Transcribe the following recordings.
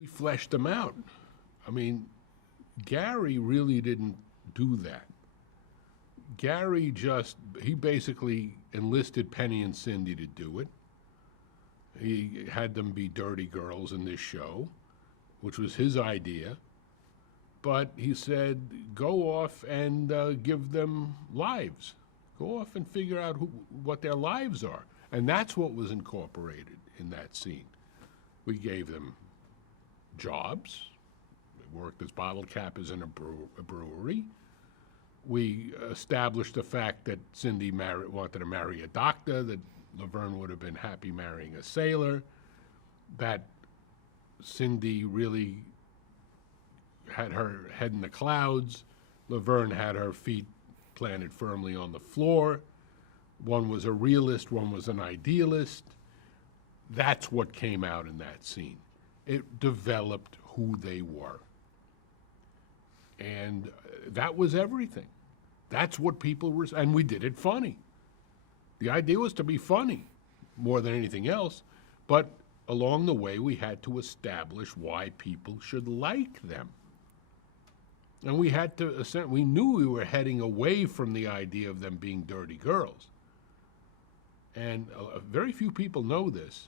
We fleshed them out. I mean, Gary really didn't do that. He basically enlisted Penny and Cindy to do it. He had them be dirty girls in this show, which was his idea. But he said, go off and give them lives. Go off and figure out what their lives are. And that's what was incorporated in that scene. We gave them jobs. They worked as bottle cappers in a brewery. We established the fact that Cindy wanted to marry a doctor, that Laverne would have been happy marrying a sailor, that Cindy really had her head in the clouds. Laverne had her feet planted firmly on the floor. One was a realist, one was an idealist. That's what came out in that scene. It developed who they were. And that was everything. That's what people were, and we did it funny. The idea was to be funny more than anything else, but along the way we had to establish why people should like them. And we knew we were heading away from the idea of them being dirty girls. And very few people know this,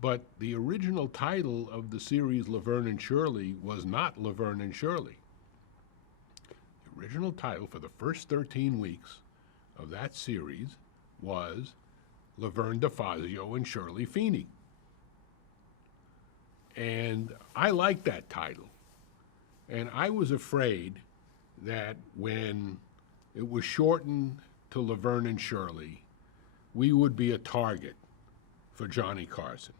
but the original title of the series Laverne and Shirley was not Laverne and Shirley. The original title for the first 13 weeks of that series was Laverne DeFazio and Shirley Feeney. And I liked that title. And I was afraid that when it was shortened to Laverne and Shirley, we would be a target for Johnny Carson.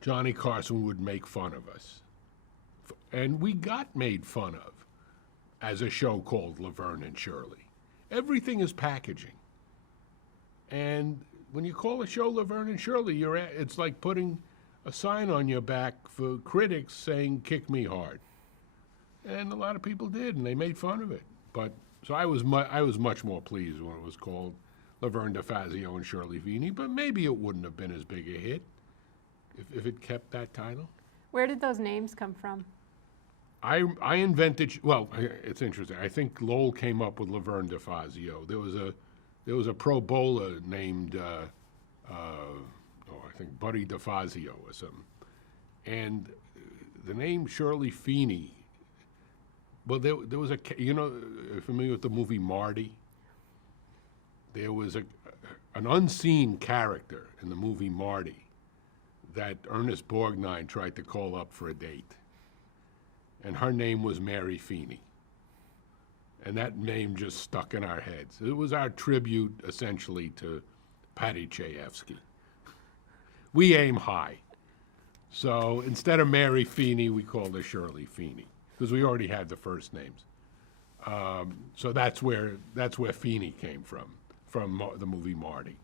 Johnny Carson would make fun of us. And we got made fun of as a show called Laverne and Shirley. Everything is packaging. And when you call a show Laverne and Shirley, it's like putting a sign on your back for critics saying, kick me hard. And a lot of people did, and they made fun of it. But so I was much more pleased when it was called Laverne DeFazio and Shirley Feeney, but maybe it wouldn't have been as big a hit if it kept that title. Where did those names come from? I invented, well, it's interesting. I think Lowell came up with Laverne DeFazio. There was a pro bowler named, I think Buddy DeFazio or something. And the name Shirley Feeney, well, there was familiar with the movie Marty? There was an unseen character in the movie Marty that Ernest Borgnine tried to call up for a date. And her name was Mary Feeney. And that name just stuck in our heads. It was our tribute, essentially, to Patty Chayefsky. We aim high. So instead of Mary Feeney, we called her Shirley Feeney, because we already had the first names. So that's where Feeney came from the movie Marty.